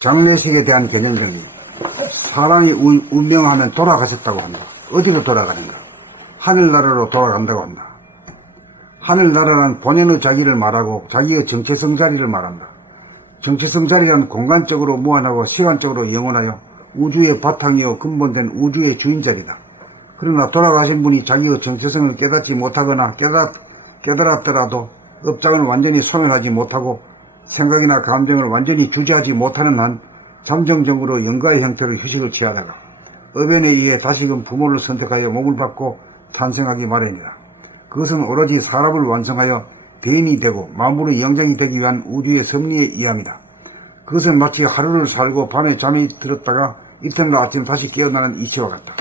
장례식에 대한 개념적인 사람이 운명하면 돌아가셨다고 한다. 어디로 돌아가는가? 하늘나라로 돌아간다고 한다. 하늘나라는 본연의 자기를 말하고 자기의 정체성 자리를 말한다. 정체성 자리란 공간적으로 무한하고 시간적으로 영원하여 우주의 바탕이요 근본된 우주의 주인 자리다. 그러나 돌아가신 분이 자기의 정체성을 깨닫지 못하거나 깨달았더라도 업장을 완전히 소멸하지 못하고 생각이나 감정을 완전히 주재하지 못하는 한 잠정적으로 영가의 형태로 휴식을 취하다가 업연에 의해 다시금 부모를 선택하여 몸을 받고 탄생하기 마련이다. 그것은 오로지 사람을 완성하여 대인이 되고 만물의 영장이 되기 위한 우주의 섭리에 의함이다. 그것은 마치 하루를 살고 밤에 잠이 들었다가 이튿날 아침 다시 깨어나는 이치와 같다.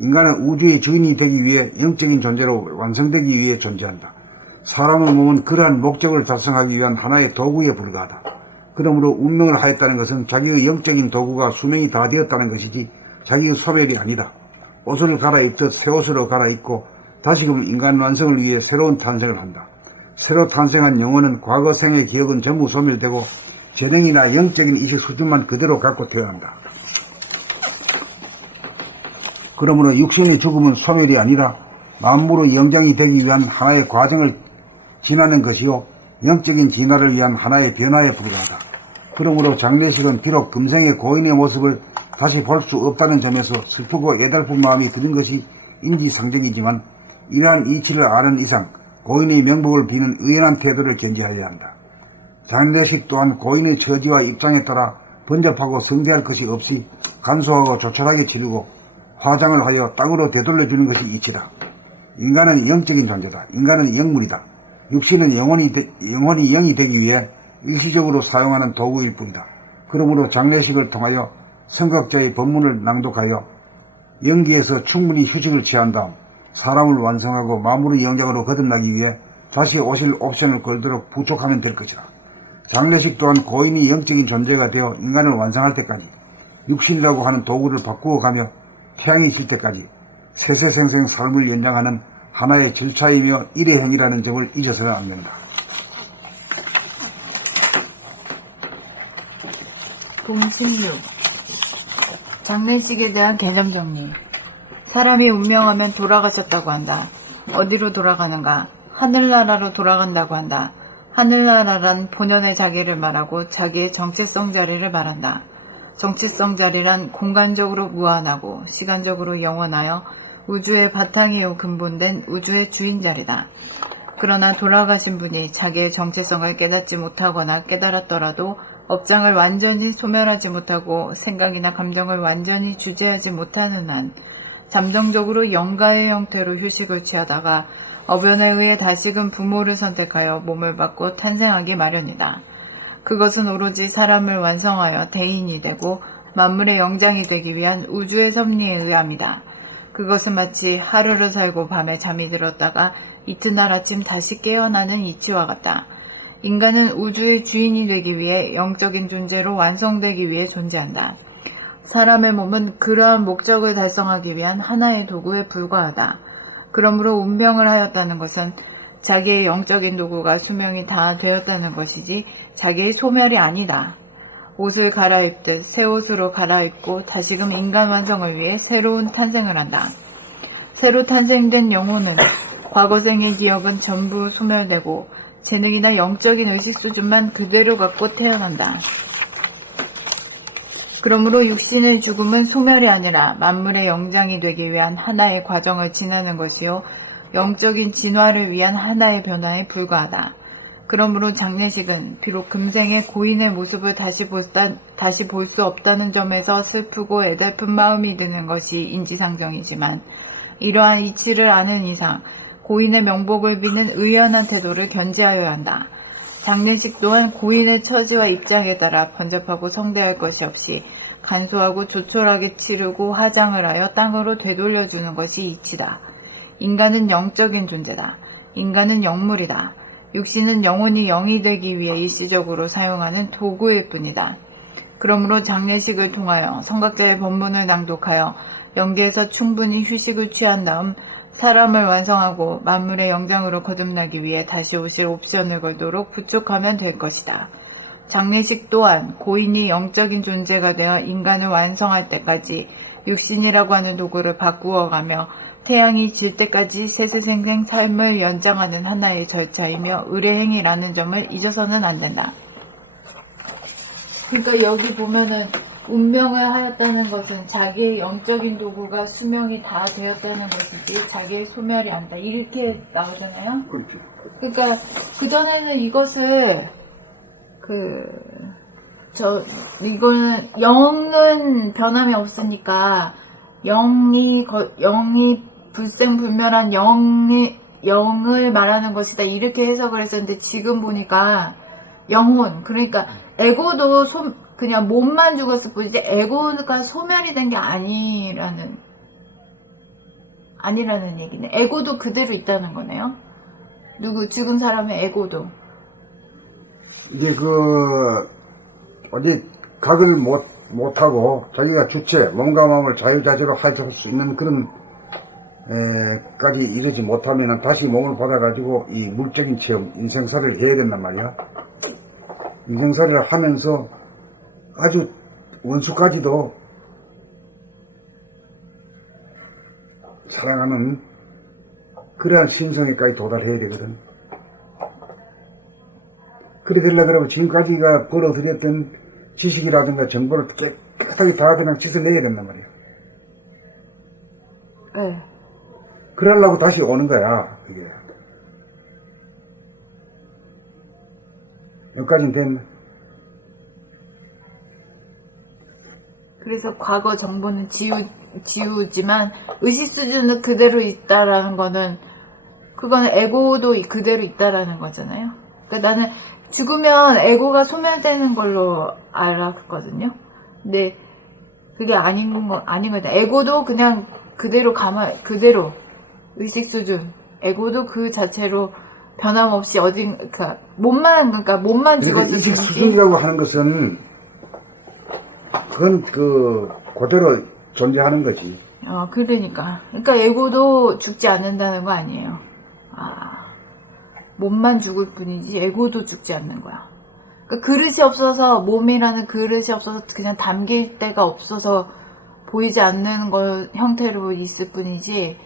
인간은 우주의 주인이 되기 위해 영적인 존재로 완성되기 위해 존재한다. 사람의 몸은 그러한 목적을 달성하기 위한 하나의 도구에 불과하다. 그러므로 운명을 하였다는 것은 자기의 영적인 도구가 수명이 다 되었다는 것이지 자기의 소멸이 아니다. 옷을 갈아입듯 새 옷으로 갈아입고 다시금 인간 완성을 위해 새로운 탄생을 한다. 새로 탄생한 영혼은 과거 생의 기억은 전부 소멸되고 재능이나 영적인 이식 수준만 그대로 갖고 태어난다. 그러므로 육신의 죽음은 소멸이 아니라 만물의 영장이 되기 위한 하나의 과정을 지나는 것이요 영적인 진화를 위한 하나의 변화에 불과하다. 그러므로 장례식은 비록 금생의 고인의 모습을 다시 볼 수 없다는 점에서 슬프고 애달픈 마음이 드는 것이 인지상정이지만 이러한 이치를 아는 이상 고인의 명복을 비는 의연한 태도를 견지하여야 한다. 장례식 또한 고인의 처지와 입장에 따라 번잡하고 성대할 것이 없이 간소하고 조촐하게 치르고 화장을 하여 땅으로 되돌려주는 것이 이치다. 인간은 영적인 존재다. 인간은 영물이다. 육신은 영혼이 영이 되기 위해 일시적으로 사용하는 도구일 뿐이다. 그러므로 장례식을 통하여 성각자의 법문을 낭독하여 영기에서 충분히 휴식을 취한 다음 사람을 완성하고 마무리 영장으로 거듭나기 위해 다시 오실 옵션을 걸도록 부족하면 될 것이다. 장례식 또한 고인이 영적인 존재가 되어 인간을 완성할 때까지 육신이라고 하는 도구를 바꾸어가며 태양이 질 때까지 세세생생 삶을 연장하는 하나의 절차이며 일회행위라는 점을 잊어서는 안 된다. 공16 장례식에 대한 개념 정리. 사람이 운명하면 돌아가셨다고 한다. 어디로 돌아가는가? 하늘나라로 돌아간다고 한다. 하늘나라란 본연의 자기를 말하고 자기의 정체성 자리를 말한다. 정체성 자리란 공간적으로 무한하고 시간적으로 영원하여 우주의 바탕이요 근본된 우주의 주인 자리다. 그러나 돌아가신 분이 자기의 정체성을 깨닫지 못하거나 깨달았더라도 업장을 완전히 소멸하지 못하고 생각이나 감정을 완전히 주재하지 못하는 한 잠정적으로 영가의 형태로 휴식을 취하다가 업연에 의해 다시금 부모를 선택하여 몸을 받고 탄생하기 마련이다. 그것은 오로지 사람을 완성하여 대인이 되고 만물의 영장이 되기 위한 우주의 섭리에 의함이다. 그것은 마치 하루를 살고 밤에 잠이 들었다가 이튿날 아침 다시 깨어나는 이치와 같다. 인간은 우주의 주인이 되기 위해 영적인 존재로 완성되기 위해 존재한다. 사람의 몸은 그러한 목적을 달성하기 위한 하나의 도구에 불과하다. 그러므로 운명을 하였다는 것은 자기의 영적인 도구가 수명이 다 되었다는 것이지 자기의 소멸이 아니다. 옷을 갈아입듯 새 옷으로 갈아입고 다시금 인간 완성을 위해 새로운 탄생을 한다. 새로 탄생된 영혼은 과거생의 기억은 전부 소멸되고 재능이나 영적인 의식 수준만 그대로 갖고 태어난다. 그러므로 육신의 죽음은 소멸이 아니라 만물의 영장이 되기 위한 하나의 과정을 지나는 것이요 영적인 진화를 위한 하나의 변화에 불과하다. 그러므로 장례식은 비록 금생의 고인의 모습을 다시 볼 수 없다는 점에서 슬프고 애달픈 마음이 드는 것이 인지상정이지만 이러한 이치를 아는 이상 고인의 명복을 비는 의연한 태도를 견지하여야 한다. 장례식 또한 고인의 처지와 입장에 따라 번잡하고 성대할 것이 없이 간소하고 조촐하게 치르고 화장을 하여 땅으로 되돌려주는 것이 이치다. 인간은 영적인 존재다. 인간은 영물이다. 육신은 영혼이 영이 되기 위해 일시적으로 사용하는 도구일 뿐이다. 그러므로 장례식을 통하여 성각자의 법문을 낭독하여 영계에서 충분히 휴식을 취한 다음 사람을 완성하고 만물의 영장으로 거듭나기 위해 다시 오실 옵션을 걸도록 부족하면 될 것이다. 장례식 또한 고인이 영적인 존재가 되어 인간을 완성할 때까지 육신이라고 하는 도구를 바꾸어가며 태양이 질 때까지 세세생생 삶을 연장하는 하나의 절차이며 의례행위라는 점을 잊어서는 안 된다. 그러니까 여기 보면은 운명을 하였다는 것은 자기의 영적인 도구가 수명이 다 되었다는 것이지 자기의 소멸이 안다. 이렇게 나오잖아요. 그렇죠. 그러니까 그전에는 이것을 이거는 영은 변함이 없으니까 영이 불생불멸한 영을 말하는 것이다. 이렇게 해석을 했었는데 지금 보니까 영혼, 그러니까 에고도 그냥 몸만 죽었을 뿐이지 에고가 소멸이 된 게 아니라는 얘기네. 에고도 그대로 있다는 거네요. 죽은 사람의 에고도. 이게 어디 각을 못하고 자기가 주체, 몸과 마음을 자유자재로 할 수 있는 그런 까지 이르지 못하면 다시 몸을 받아가지고 이 물적인 체험, 인생살이를 해야 된단 말이야. 인생살이를 하면서 아주 원수까지도 사랑하는 그러한 심성에까지 도달해야 되거든. 그래 되려고 그러면 지금까지가 벌어들였던 지식이라든가 정보를 깨끗하게 다 그냥 씻어내야 된단 말이야. 네. 그러려고 다시 오는 거야, 그게. 여기까지는 됐나? 그래서 과거 정보는 지우지만 의식 수준은 그대로 있다라는 거는 그거는 에고도 그대로 있다라는 거잖아요. 그러니까 나는 죽으면 에고가 소멸되는 걸로 알았거든요. 근데 그게 아닌 거다. 에고도 그냥 그대로 그대로 의식 수준. 에고도 그 자체로 변함없이 그러니까 몸만 죽었을 의식 뿐이지. 수준이라고 하는 것은 그건 그대로 존재하는 거지. 그러니까 에고도 죽지 않는다는 거 아니에요. 몸만 죽을 뿐이지 에고도 죽지 않는 거야. 그러니까 그릇이 없어서 몸이라는 그릇이 없어서 그냥 담길 데가 없어서 보이지 않는 형태로 있을 뿐이지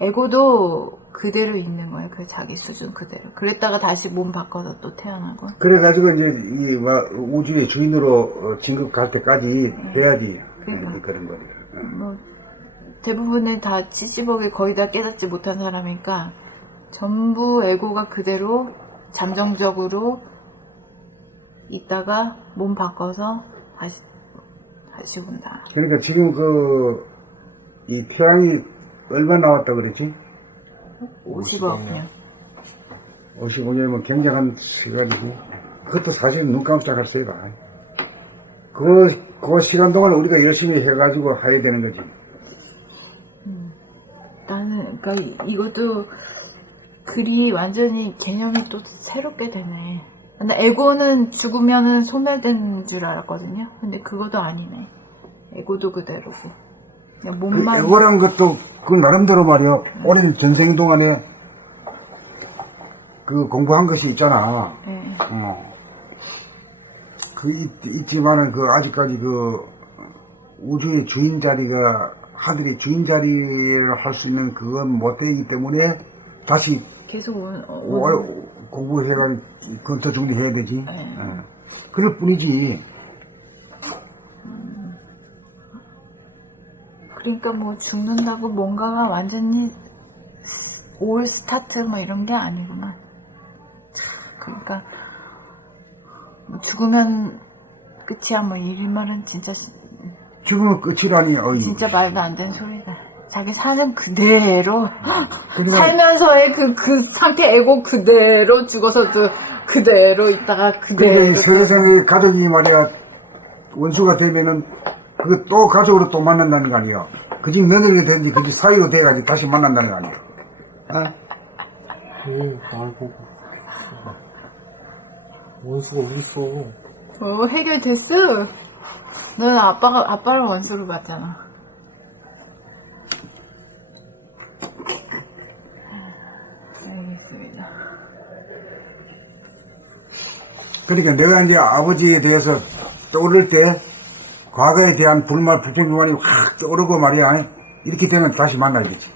에고도 그대로 있는 거예요. 그 자기 수준 그대로. 그랬다가 다시 몸 바꿔서 또 태어나고. 그래가지고 이제 우주의 주인으로 진급할 때까지 해야지. 그러니까. 그런 거예요. 대부분의 다 70억이 거의 다 깨닫지 못한 사람이니까 전부 에고가 그대로 잠정적으로 있다가 몸 바꿔서 다시 온다. 그러니까 지금 이 태양이 얼마 나왔다 그랬지? 50억이요. 55년이면 굉장한 시간이고, 그것도 사실 눈 깜짝할 새다. 그 시간 동안 우리가 열심히 해가지고 해야 되는 거지. 나는, 그러니까 이것도 글이 완전히 개념이 또 새롭게 되네. 근데 에고는 죽으면은 소멸된 줄 알았거든요. 근데 그것도 아니네. 에고도 그대로고. 그냥 몸만. 에고라는 것도 그 나름대로 말이야. 오랜 전생 동안에 공부한 것이 있잖아. 네. 있지만은 아직까지 우주의 주인 자리가 하늘의 주인 자리를 할 수 있는 그건 못 되기 때문에 다시 계속 공부해가지고 검토 정리해야 되지. 네. 그럴 뿐이지. 그러니까 죽는다고 뭔가가 완전히 올 스타트 이런 게 아니구만. 그러니까 죽으면 끝이야 이 말은 진짜 죽으면 끝이라니. 진짜 말도 안 되는 소리다. 자기 사는 그대로 살면서의 그 상태 에고 그대로 죽어서도 그대로 있다가 그대로 세상의 가족이 말이야 원수가 되면은 또 가족으로 또 만난다는 거 아니야. 그 집 며느리가 되든지 그 집 사위로 돼가지고 다시 만난다는 거 아니야. 날 보고 원수가 어딨어. 해결됐어. 넌 아빠를 원수로 봤잖아. 알겠습니다. 그러니까 내가 이제 아버지에 대해서 떠오를 때 과거에 대한 불만, 불평불만이 확 떠오르고 말이야. 이렇게 되면 다시 만나야 되지.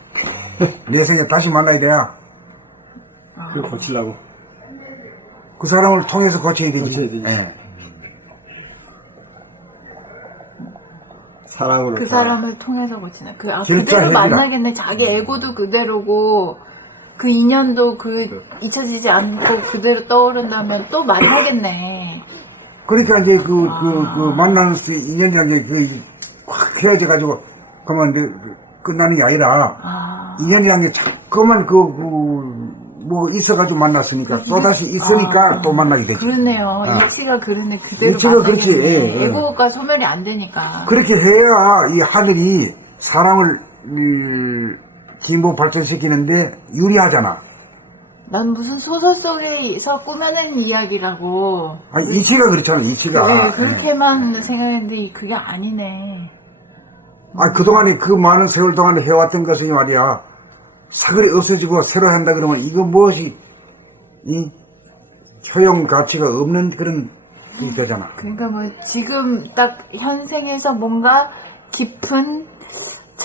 내 생에 다시 만나야 돼야 그걸 고치려고. 그 사람을 통해서 고쳐야 되지. 고쳐야 되지. 예. 사랑으로. 그 사람을 통해서 고치는 진짜 그대로 핵이다. 만나겠네. 자기 애고도 그대로고 그 인연도 잊혀지지 않고 그대로 떠오른다면 또 만나겠네. 그러니까 이제 만나는 인연이라는 게 확 헤어져가지고 그러면 이제 끝나는 게 아니라 인연이라는 게 자꾸만 뭐 있어가지고 만났으니까 또 다시 있으니까 또 만나게 되지. 그러네요. 이치가 그러네. 그대로 이치가 만나겠네. 그렇지. 예, 예. 애고가 소멸이 안 되니까. 그렇게 해야 이 하늘이 사람을 진보 발전시키는데 유리하잖아. 난 무슨 소설 속에서 꾸며낸 이야기라고. 아니, 이치가 그렇잖아. 이치가. 네, 그렇게만 생각했는데 그게 아니네. 아, 그동안에 그 많은 세월 동안에 해왔던 것이 말이야. 사글이 없어지고 새로 한다 그러면 이거 무엇이 효용 가치가 없는 그런 게 되잖아. 그러니까 뭐 지금 딱 현생에서 뭔가 깊은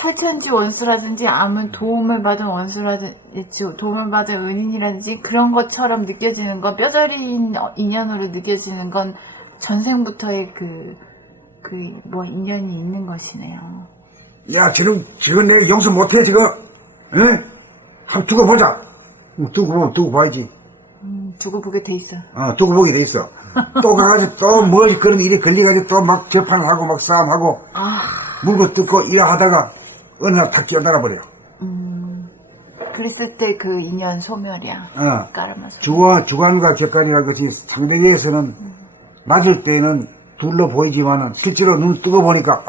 철천지 원수라든지 아무 도움을 받은 원수라든지 도움을 받은 은인이라든지 그런 것처럼 느껴지는 건 뼈저린 인연으로 느껴지는 건 전생부터의 뭐 인연이 있는 것이네요. 야, 지금 내가 용서 못해, 지금. 응? 한번 두고 보자. 두고 봐야지. 두고 보게 돼 있어. 두고 보게 돼 있어. 또 가가지고 또 뭐 그런 일이 걸려가지고 또 막 재판을 하고 막 싸움하고 물고 뜯고 일하다가 어느 날 탁 끼어들어 버려. 그랬을 때 그 인연 소멸이야. 까르마 소멸. 주관과 객관이라는 것이 상대에서는 낮을 때는 둘러 보이지만은 실제로 눈을 뜨고 보니까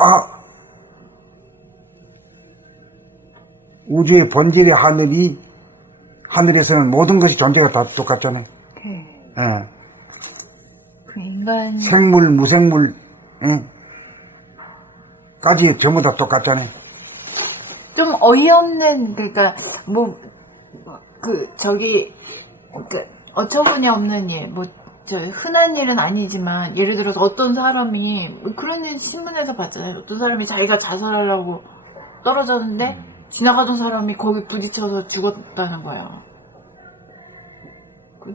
우주의 본질의 하늘에서는 모든 것이 존재가 다 똑같잖아요. 예. 그 인간이 생물, 무생물, 까지 전부 다 똑같잖아요. 좀 어이없는 그러니까 어처구니 없는 일, 흔한 일은 아니지만 예를 들어서 어떤 사람이 그런 일 신문에서 봤잖아요. 어떤 사람이 자기가 자살하려고 떨어졌는데 지나가던 사람이 거기 부딪혀서 죽었다는 거예요.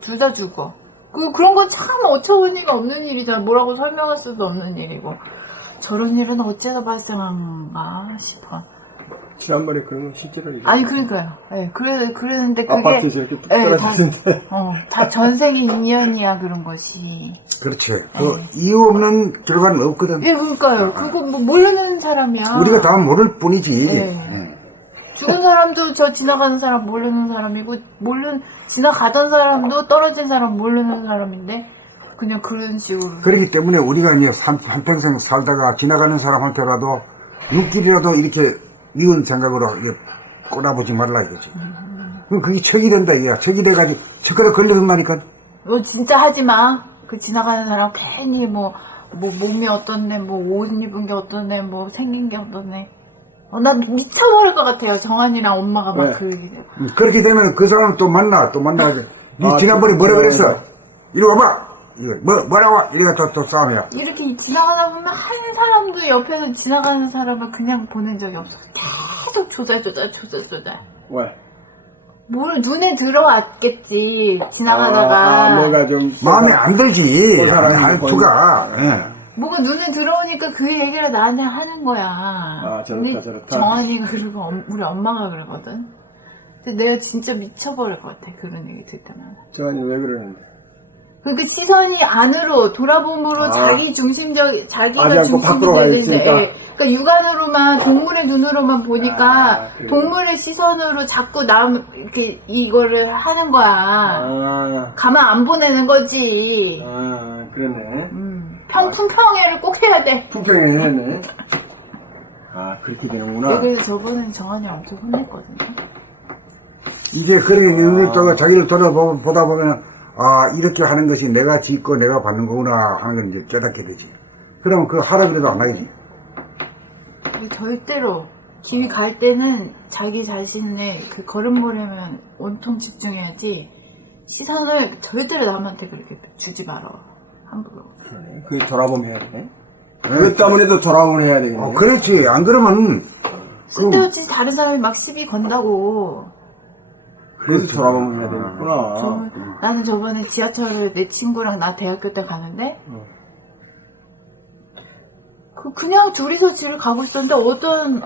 둘 다 죽어. 그런 건 참 어처구니가 없는 일이잖아. 뭐라고 설명할 수도 없는 일이고. 저런 일은 어째서 발생한가 싶어. 지난번에 그런 건 실제로 이게. 아니 그러니까요. 네, 그랬는데 그게 아파트에 저렇게 뚝 떨어지는데. 다 전생의 인연이야 그런 것이. 그렇지. 이유 없는 결과는 없거든. 예, 그러니까요. 그거 뭐 모르는 사람이야. 우리가 다 모를 뿐이지. 네. 죽은 사람도 저 지나가는 사람 모르는 사람이고 지나가던 사람도 떨어진 사람 모르는 사람인데 그냥 그런 식으로. 그렇기 때문에 우리가 이제 한평생 살다가 지나가는 사람한테라도 눈길이라도 이렇게 미운 생각으로 이렇게 꼬라보지 말라 이거지. 그럼 그게 척이 된다 이거야. 척이 돼가지고 척가락 걸려든다니까. 진짜 하지 마. 그 지나가는 사람 괜히 뭐 몸이 어떻네, 뭐 옷 입은 게 어떠네, 뭐 생긴 게 어떠네. 나 미쳐버릴 것 같아요. 정한이랑 엄마가 막 그렇게 되면 그 사람을 또 만나가지고. 니 지난번에 뭐라 그랬어? 이리 와봐! 뭐라고? 이래가 또 싸움이야. 이렇게 지나가다 보면 한 사람도 옆에서 지나가는 사람을 그냥 보낸 적이 없어. 계속 조달. 왜? 뭘 눈에 들어왔겠지. 지나가다가. 뭔가 좀. 마음에 안 들지. 그 사람이 할투가. 뭐가 눈에 들어오니까 그 얘기를 나한테 하는 거야. 저렇다. 정한이가 그러고 우리 엄마가 그러거든. 근데 내가 진짜 미쳐버릴 것 같아. 그런 얘기 들을 때마다. 정한이 왜 그러는데? 그 시선이 안으로 돌아봄으로 자기가 중심적이 밖으로 가 되는데, 그러니까 육안으로만 동물의 눈으로만 보니까 동물의 시선으로 자꾸 이렇게 이거를 하는 거야. 가만 안 보내는 거지. 그러네. 풍평회를 꼭 해야 돼. 풍평회 해야네. 그렇게 되는구나. 그래서 저번에 정한이 엄청 혼냈거든요. 이게 그렇게 눈을 떠가 자기를 보다 보면 이렇게 하는 것이 내가 짓고 내가 받는 거구나 하는 걸 이제 깨닫게 되지. 그러면 그 하라 그래도 안 하겠지. 절대로 길 갈 때는 자기 자신의 그 걸음걸이면 온통 집중해야지 시선을 절대로 남한테 그렇게 주지 말아. 함부로. 그러네. 그 돌아보면 해야 돼. 그것 때문에도 돌아보면 해야 되겠네. 그렇지. 안 그러면, 쓸데없이 다른 사람이 막 시비 건다고. 그래서 돌아보면 해야 되겠구나. 나는 저번에 지하철을 내 친구랑 나 대학교 때 가는데, 그냥 둘이서 집을 가고 있었는데 어떤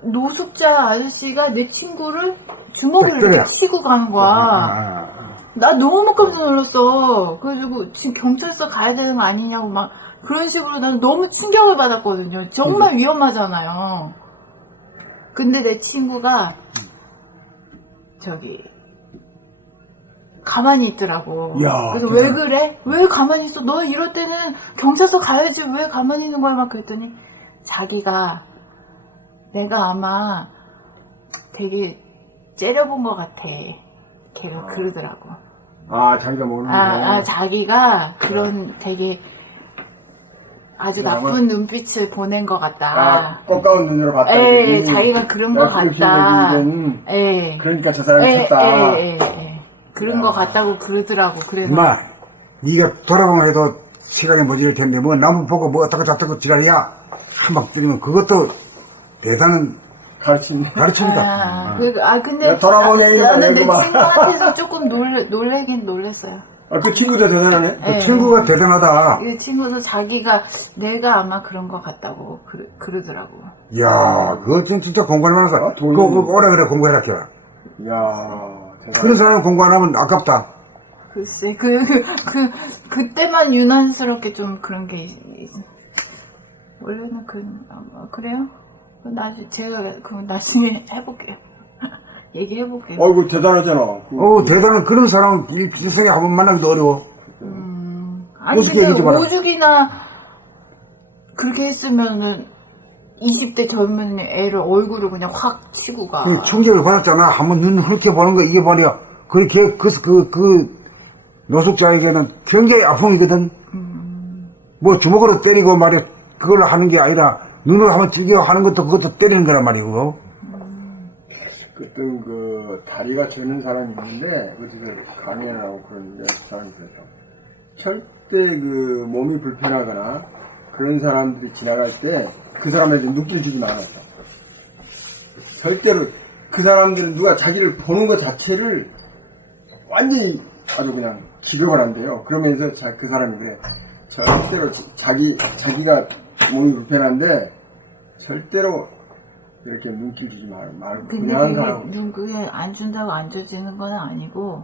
노숙자 아저씨가 내 친구를 주먹으로 그래. 이렇게 치고 가는 거야. 나 너무 깜짝 놀랐어. 그래가지고 지금 경찰서 가야 되는 거 아니냐고 막 그런 식으로 나는 너무 충격을 받았거든요. 정말 위험하잖아요. 근데 내 친구가 저기 가만히 있더라고. 야, 그래서 대단하다. 왜 그래? 왜 가만히 있어? 너 이럴 때는 경찰서 가야지 왜 가만히 있는 거야? 막 그랬더니 자기가 내가 아마 되게 째려본 것 같아. 걔가 그러더라고. 자기가 먹는 거. 자기가 그런 되게 아주 나쁜 눈빛을 보낸 것 같다. 꺾가운 눈으로 봤다. 자기가 그런 것 같다. 예. 그러니까 저 사람이 쳤다. 그런 것 같다고 그러더라고. 그래서 엄마, 네가 돌아보면 해도 시간이 모자랄 텐데, 뭐, 나무 보고 뭐, 어떻게 저떻게 지랄이야? 한 방 때리면 그것도 대단한 가르침이다. 근데 돌아보네, 나는 내 이거 봐. 친구한테서 조금 놀래긴 놀랬어요. 그 친구도 대단하네. 그 친구가 대단하다. 그 친구도 자기가 내가 아마 그런 것 같다고 그러더라고. 이야, 그거 진짜 공부할 만한 사람. 그거 오래 그래, 공부해라, 걔. 이야, 대단하다. 그런 사람은 공부 안 하면 아깝다. 글쎄, 그때만 유난스럽게 좀 그런 게 원래는 그래요? 제가 나중에 해볼게요. 얘기해볼게요. 어이구, 대단하잖아. 대단한 그런 사람은 일생에 한 번 만나기도 어려워. 아니, 오죽이 근데 얘기 좀 하라. 오죽이나 그렇게 했으면은 20대 젊은 애를 얼굴을 그냥 확 치고 가. 충격을 받았잖아. 한번 눈 훑어보는 거, 이게 말이야. 그렇게, 노숙자에게는 굉장히 아픔이거든. 뭐 주먹으로 때리고 말이야. 그걸 하는 게 아니라, 눈을 한번 찌겨 하는 것도 그것도 때리는 거란 말이고. 그땐 다리가 저는 사람이 있는데, 어디서 강연을 하고 그러는데, 그 사람이 그랬다. 절대 몸이 불편하거나, 그런 사람들이 지나갈 때, 그 사람에게 눈길 주지 말았다. 절대로, 그 사람들은 누가 자기를 보는 것 자체를 완전히 아주 그냥 기겁을 한대요. 그러면서 그 사람이 그래. 절대로 자기가 몸이 불편한데, 절대로 이렇게 눈길 주지 말고 근데 그냥 가라고. 그게 안 준다고 안 줘지는 건 아니고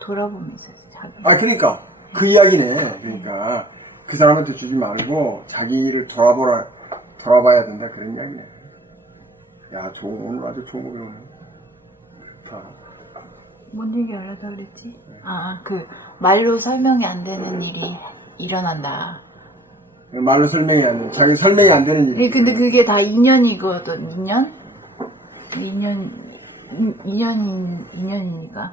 돌아보면서 자기. 그러니까 그 이야기네. 그러니까 그 사람한테 주지 말고 자기를 돌아봐야 된다 그런 이야기네. 야, 오늘 아주 좋은 거 배우네. 좋다. 뭔 얘기 하려다 그랬지? 말로 설명이 안 되는 일이 일어난다. 말로 설명이 안 돼. 자기 설명이 안 되는 일이. 근데 그게 다 인연이거든. 인연이니까.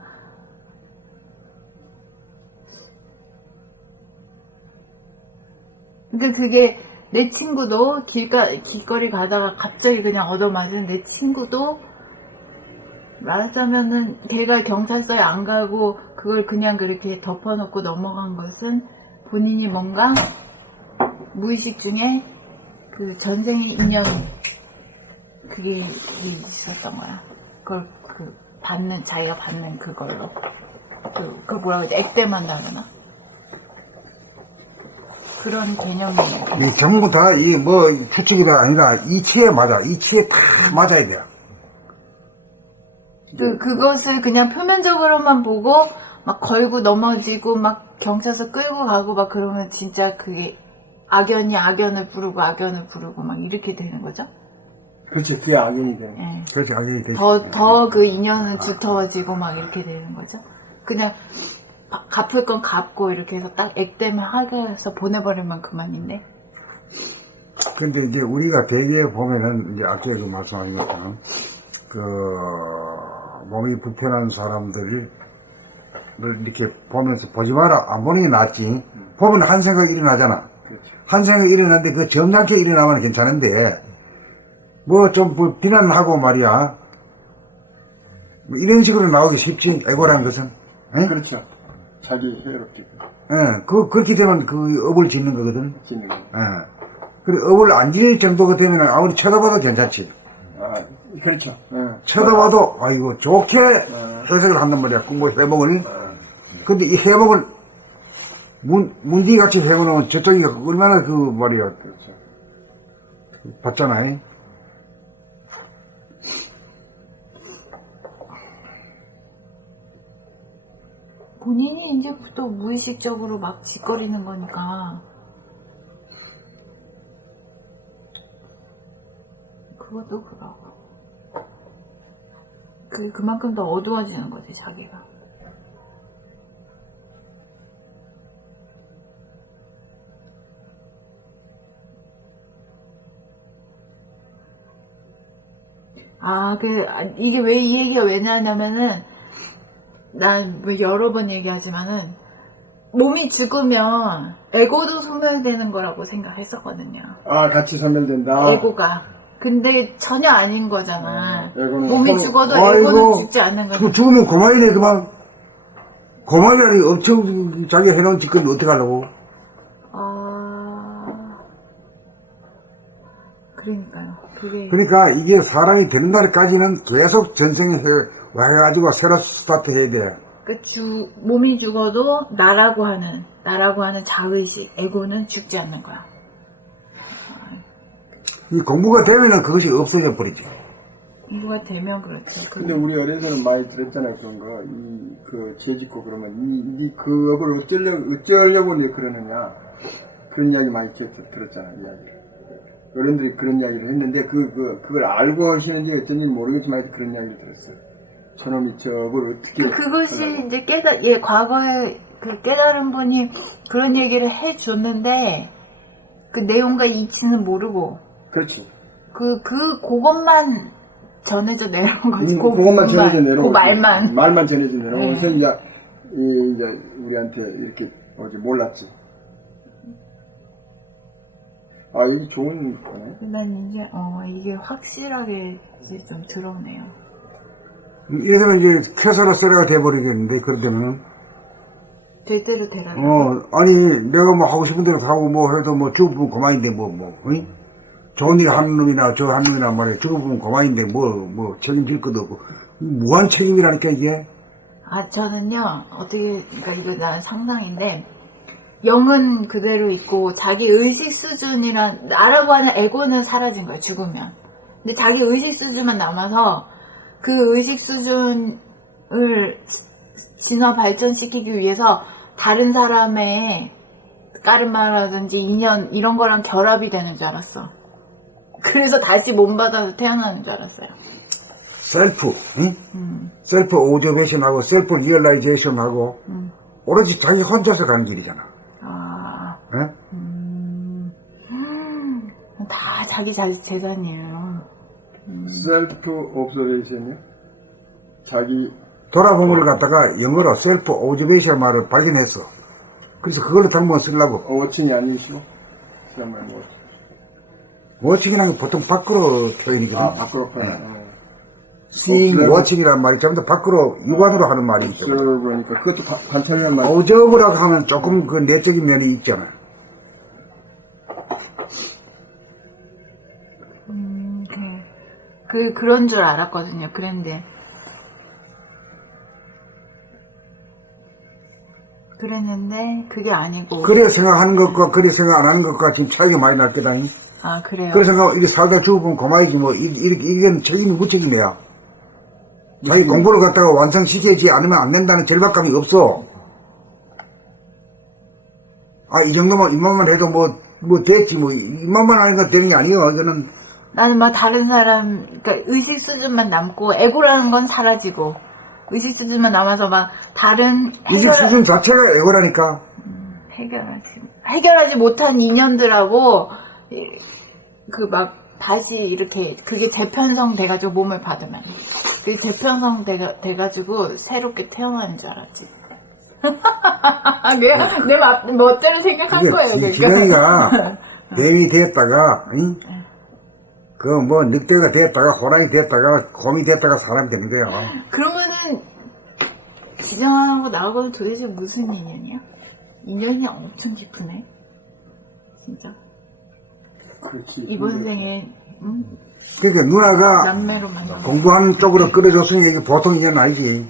근데 그게 내 친구도 길거리 가다가 갑자기 그냥 얻어맞은 내 친구도 말하자면은 걔가 경찰서에 안 가고 그걸 그냥 그렇게 덮어놓고 넘어간 것은 본인이 뭔가 무의식 중에 그 전생의 인연 그게 있었던 거야. 그걸 자기가 받는 그걸로 그걸 뭐라 그러지? 액땜한다거나 그런 개념이에요. 전부 다 추측이가 아니라 이치에 맞아. 이치에 다 맞아야 돼. 그것을 그냥 표면적으로만 보고 막 걸고 넘어지고 막 경찰서 끌고 가고 막 그러면 진짜 그게 악연이 악연을 부르고 막 이렇게 되는 거죠. 그렇지, 그게 악연이 되네. 네. 그렇지, 악연이 되지. 더 그 인연은 두터워지고 막 이렇게 되는 거죠. 그냥 갚을 건 갚고 이렇게 해서 딱 액땜을 하게 해서 보내버리면 그만인데. 근데 이제 우리가 대개 보면은 이제 아까 말씀하신 것처럼 몸이 불편한 사람들을 이렇게 보면서 보지 마라. 안 보는 게 낫지. 보면 한 생각이 일어나잖아. 그렇죠. 한 생각이 일어나는데 그 점잖게 일어나면 괜찮은데 좀 비난하고 말이야. 이런 식으로 나오기 쉽지. 에고라는 것은. 에? 그렇죠. 자기 해롭지. 예, 그렇게 되면 그 업을 짓는 거거든. 짓는 거. 예. 그리고 업을 안 지을 정도가 되면 아무리 쳐다봐도 괜찮지. 아, 그렇죠. 쳐다봐도, 아이고, 좋게 해석을 한단 말이야. 뭐 해먹을. 근데 이 해먹을, 문디같이 해먹으면 저쪽이 얼마나 그 말이야. 그렇죠. 봤잖아요. 본인이 이제부터 무의식적으로 막 짓거리는 거니까 그것도 그러고 그게 그만큼 더 어두워지는 거지 자기가. 이게 왜 이 얘기가 왜 나냐면은 난 뭐 여러 번 얘기하지만은 몸이 죽으면 에고도 소멸되는 거라고 생각했었거든요. 아, 같이 소멸된다. 에고가. 근데 전혀 아닌 거잖아. 에고는 몸이 죽어도 아이고, 에고는 죽지 않는 거잖아. 죽으면 고마이네, 그만. 고마이라니 엄청 자기가 해놓은 짓거리 어떡하려고. 그러니까요. 그게 그러니까 이게 사람이 되는 날까지는 계속 전생에 와가지고 새로 스타트 해야 돼. 몸이 죽어도 나라고 하는 자의식, 에고는 죽지 않는 거야. 이 공부가 되면은 그것이 없어져 버리지. 공부가 되면 그렇지. 근데 우리 어려서는 많이 들었잖아요, 그런 거. 죄 짓고 그러면, 그 업을 어쩌려고 내 그러느냐. 그런 이야기 많이 들었잖아, 이야기. 어른들이 그런 이야기를 했는데, 그걸 알고 하시는지 어쩐지 모르겠지만 그런 이야기를 들었어요. 저놈이 저 업을 어떻게. 그것이 하려고. 이제 과거에 그 깨달은 분이 그런 얘기를 해줬는데, 그 내용과 이치는 모르고, 그렇지. 그것만 전해져 내려온 거지. 그것만 전해져 내려온 그 말만. 말만 전해져 내려온 네. 거서 이제 우리한테 이렇게 어제 몰랐지. 아, 이게 좋은 거네. 난 이제, 이게 확실하게 이제 좀 들어오네요. 이러면 이제 캐서라 쇠라가 돼버리겠는데, 그러면은. 될 대로 되라. 아니, 내가 뭐 하고 싶은 대로 하고 뭐 해도 뭐 죽으면 그만인데 응? 좋은 일 하는 놈이나 저 하는 놈이나 말이야. 죽으면 그만인데 뭐 책임질 것도 없고. 무한 책임이라니까, 이게. 저는요, 그러니까 이거 나는 상상인데, 영은 그대로 있고, 자기 의식 수준이란, 나라고 하는 에고는 사라진 거예요, 죽으면. 근데 자기 의식 수준만 남아서, 그 의식 수준을 진화 발전시키기 위해서, 다른 사람의 까르마라든지 인연, 이런 거랑 결합이 되는 줄 알았어. 그래서 다시 몸 받아서 태어나는 줄 알았어요. 셀프, 응? 셀프 오저베이션하고 셀프 리얼라이제이션하고 오로지 자기 혼자서 가는 길이잖아. 응? 다 자기 재산이에요. 셀프 옵서베이션이요? 자기 돌아보물을 갖다가 영어로 셀프 오저베이션 말을 발견했어. 그래서 그걸로 한번 쓰려고. 워칭이 아니시고? 그야말로 워칭. 워칭이라는 게 보통 밖으로 표현이거든. 아, 밖으로 표현. seeing, watching이라는 말이 전부 다 밖으로 육안으로 하는 말이기 때문에. 그러니까 그것도 관찰이란 말. 오저브라고 하면 조금 그 내적인 면이 있잖아. 그런 줄 알았거든요. 그랬는데 그게 아니고. 그래 생각하는 것과 그래 생각 안 하는 것과 지금 차이가 많이 날 거다. 그래요? 그래 생각 이게 살다 죽으면 고마이지 뭐 이건 책임이 무책임이야. 자기 공부를 갖다가 완성시키지 않으면 안 된다는 절박감이 없어. 이 정도면 입만만 해도 뭐 됐지 뭐 입만만 하는 건 되는 게 아니에요. 이거는 나는 막 다른 사람, 그러니까 의식 수준만 남고 에고라는 건 사라지고 의식 수준만 남아서 막 다른 의식 수준 자체가 에고라니까. 해결하지 못한 인연들하고 막 다시 이렇게 그게 재편성 돼가지고 몸을 받으면 그게 재편성 돼가지고 새롭게 태어나는 줄 알았지. 내 멋대로 생각한 거예요. 그러니까. 기령이가 뱀이 됐다가 그 뭐 늑대가 됐다가 호랑이 됐다가 곰이 됐다가 사람이 되는 거야. 그러면은 지정하고 나하고는 도대체 무슨 인연이야? 인연이 엄청 깊으네. 진짜. 그렇지. 이번 생에, 응? 그러니까 누나가 남매로 만나. 공부하는 쪽으로 끌어줬으니 이게 보통 인연 아니지.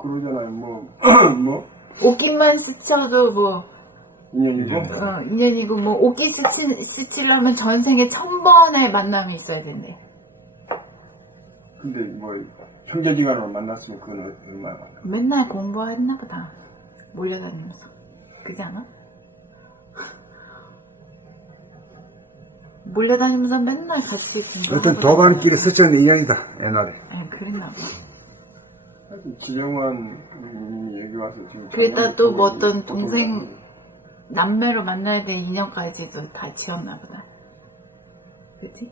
그러잖아요. 뭐 옷깃만 스쳐도 뭐, 인연이고. 인연이고, 뭐, 옷깃 스치려면 전생에 1000번의 만남이 있어야 된대. 근데 뭐 형제지간으로 만났으면 그건 얼마나 많아. 맨날 공부했나 보다. 몰려다니면서. 그지 않아? 몰려다니면서 맨날 같이 어떤 도반길에 스치는 인연이다, 옛날에. 예, 그랬나 봐. 하여튼 지정환 여기 와서 지금. 그러다 또 뭐 어떤 동생, 남매로 만나야 될 인연까지도 다 지었나 보다. 그치?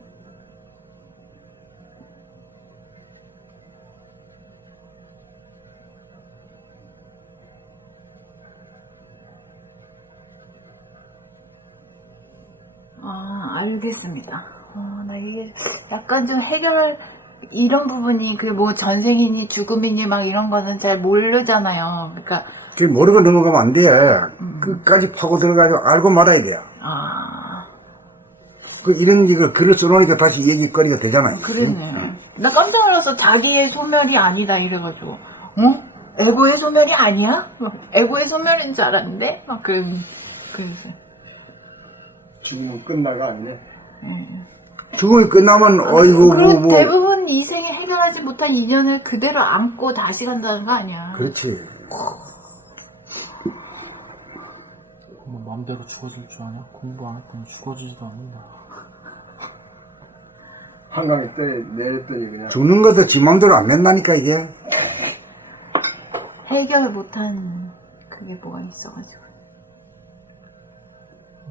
아, 알겠습니다. 나 이게 약간 좀 이런 부분이 그 뭐 전생이니 죽음이니 막 이런 거는 잘 모르잖아요. 그러니까, 그 모르고 넘어가면 안 돼. 끝까지 파고 들어가서 알고 말아야 돼요. 이런 이거 글을 써놓으니까 다시 얘기거리가 되잖아요. 그러네요. 나 깜짝 놀라서 자기의 소멸이 아니다 이래가지고, 에고의 소멸이 아니야? 막 에고의 소멸인 줄 알았는데? 막 그래서. 지금은 끝나가 아니네. 죽음이 끝나면 어이구 그리고 뭐 대부분 이 생에 해결하지 못한 인연을 그대로 안고 다시 간다는 거 아니야. 그렇지. 뭐 맘대로 죽어질 줄 아냐? 공부 안 했더니 죽어지지도 않는다. 한강에 내렸더니 그냥. 죽는 것도 지 맘대로 안 낸다니까 이게. 해결 못한 그게 뭐가 있어가지고.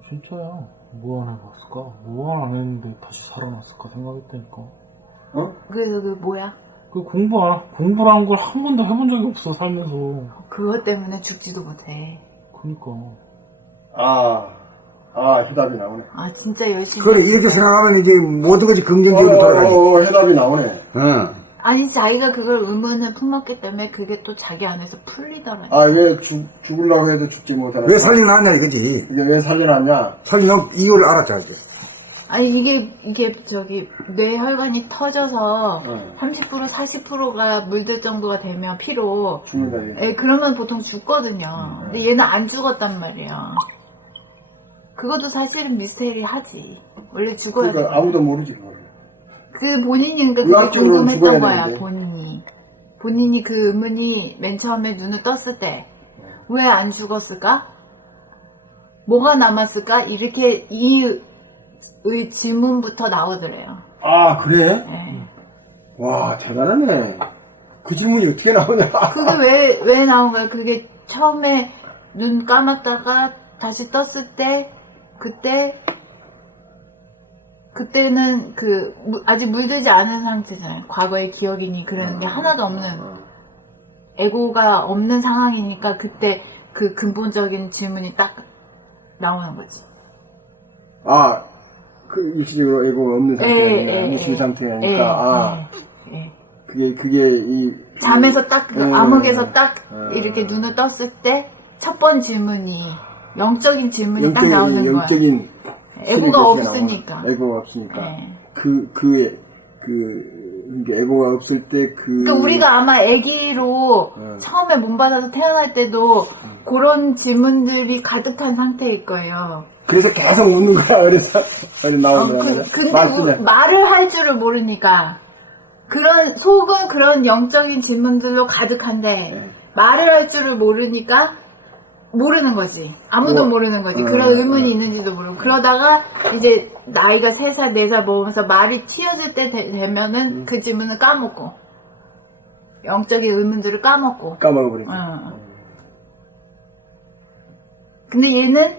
진짜야. 뭐 안 해봤을까? 뭐 안 했는데 다시 살아났을까 생각했다니까. 그래서 그 뭐야? 그 공부라는 걸 한 번도 해본 적이 없어 살면서. 그것 때문에 죽지도 못해. 그니까. 해답이 나오네. 진짜 열심히. 그래 이렇게 생각하면 이제 모든 것이 긍정적으로 돌아가니. 해답이 나오네. 아니 자기가 그걸 의문을 품었기 때문에 그게 또 자기 안에서 풀리더라니. 왜 죽으려고 해도 죽지 못하는. 왜 살려놨냐 이거지. 이게 왜 살려놨냐? 살려놓은 이유를 알았자지. 아니 이게 저기 뇌 혈관이 터져서 30% 40%가 물들 정도가 되면 피로. 죽는다. 그러면 보통 죽거든요. 근데 얘는 안 죽었단 말이야. 그것도 사실은 미스테리하지. 원래 죽어야 돼. 그러니까 아무도 모르지 그거. 그 본인이 그러니까 그게 의학적으로는 궁금했던 죽어야 거야. 되는데. 본인이 그 의문이 맨 처음에 눈을 떴을 때 왜 안 죽었을까? 뭐가 남았을까? 이렇게 이 질문부터 나오더래요. 그래? 네. 와 대단하네. 그 질문이 어떻게 나오냐? 그게 왜 나온 거야? 그게 처음에 눈 감았다가 다시 떴을 때 그때는 아직 물들지 않은 상태잖아요. 과거의 기억이니 그런 게 하나도 없는 에고가 없는 상황이니까 그때 그 근본적인 질문이 딱 나오는 거지. 그 일시적으로 에고가 없는 상태가 일시 상태니까 그게 이 잠에서 딱 암흑에서 딱 이렇게 눈을 떴을 때 첫 번 질문이 영적인 질문이 딱 나오는 거야. 영적인 에고가 없으니까. 에고가 없으니까. 네. 에고가 없을 때 그러니까 우리가 아마 아기로 처음에 몸 받아서 태어날 때도 그런 질문들이 가득한 상태일 거예요. 그래서 계속 웃는 거야. 그래서 나오는 거야. 근데 말을 할 줄을 모르니까 속은 그런 영적인 질문들로 가득한데 말을 할 줄을 모르니까 모르는 거지. 아무도 모르는 거지. 그런 의문이 있는지도 모르고. 그러다가 이제 나이가 3살, 4살 먹으면서 말이 튀어질 때 되면은 그 질문을 까먹고. 영적인 의문들을 까먹어버리고. 근데 얘는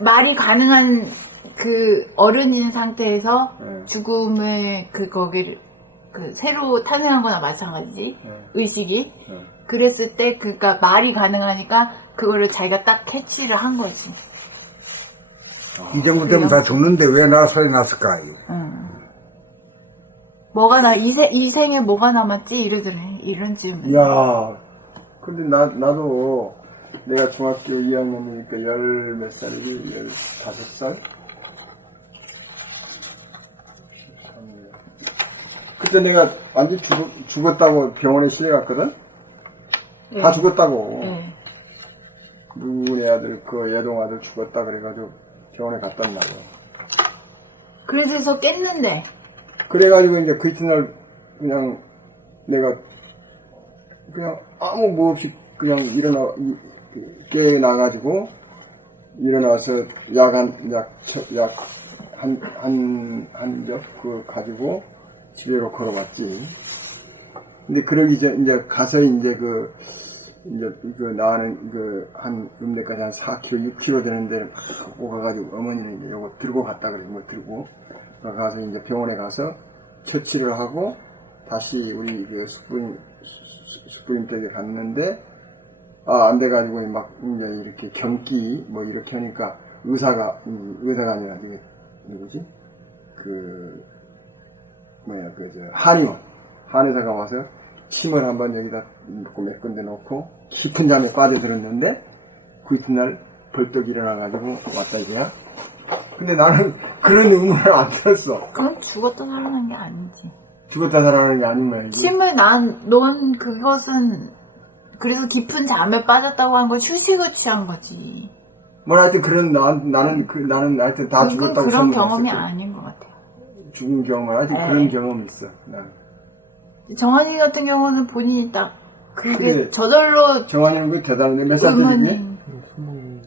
말이 가능한 그 어른인 상태에서 죽음을 거기를 새로 탄생한 거나 마찬가지지. 의식이. 그랬을 때, 그러니까 말이 가능하니까 그거를 자기가 딱 캐치를 한 거지. 이 정도 되면 다 죽는데 왜 나 소리 났을까? 이 생에 뭐가 남았지? 이러더래. 이런 질문. 이야, 근데 나도 내가 중학교 2학년이니까 열 몇 살이지? 15살? 그때 내가 완전 죽었다고 병원에 실려갔거든? 네. 다 죽었다고. 네. 누구네 아들, 그 예동 아들 죽었다 그래가지고 병원에 갔단 말이야. 그래서 깼는데. 그래가지고 이제 그 이튿날 그냥 내가 그냥 아무 뭐 없이 그냥 깨어나가지고 일어나서 한 벽 그거 가지고 집으로 걸어왔지. 근데 그러기 전 이제 가서 이제 나는 한 읍내까지 한 4km, 6km 되는데 막 오가가지고 어머니는 이제 요거 들고 갔다 그래서 뭐 들고 가서 이제 병원에 가서 처치를 하고 다시 우리 그 숙부님 댁에 갔는데 안 돼가지고 막 이제 이렇게 경기 뭐 이렇게 하니까 의사가 아니라 이게 누구지? 한의사가 와서 침을 한번 여기다 몇 군데 놓고 깊은 잠에 빠져들었는데 그 이튿날 벌떡 일어나가지고 왔다 이거야. 근데 나는 그런 의문을 안 들었어. 그건 죽었다 살아난 게 아니지. 죽었다 살아나는 게 아닌 거야. 이게. 침을 놓은 그것은 그래서 깊은 잠에 빠졌다고 한 건 휴식을 취한 거지. 뭐 하여튼 나는 하여튼 다 그건 죽었다고 그런 생각했을 경험이 거야. 아닌 것 같아요. 죽은 경험을 하여튼 에이. 그런 경험이 있어. 난. 정한이 같은 경우는 본인이 딱 그게 근데 저절로 정환이는 그 대단한데 몇 살 때지? 의문이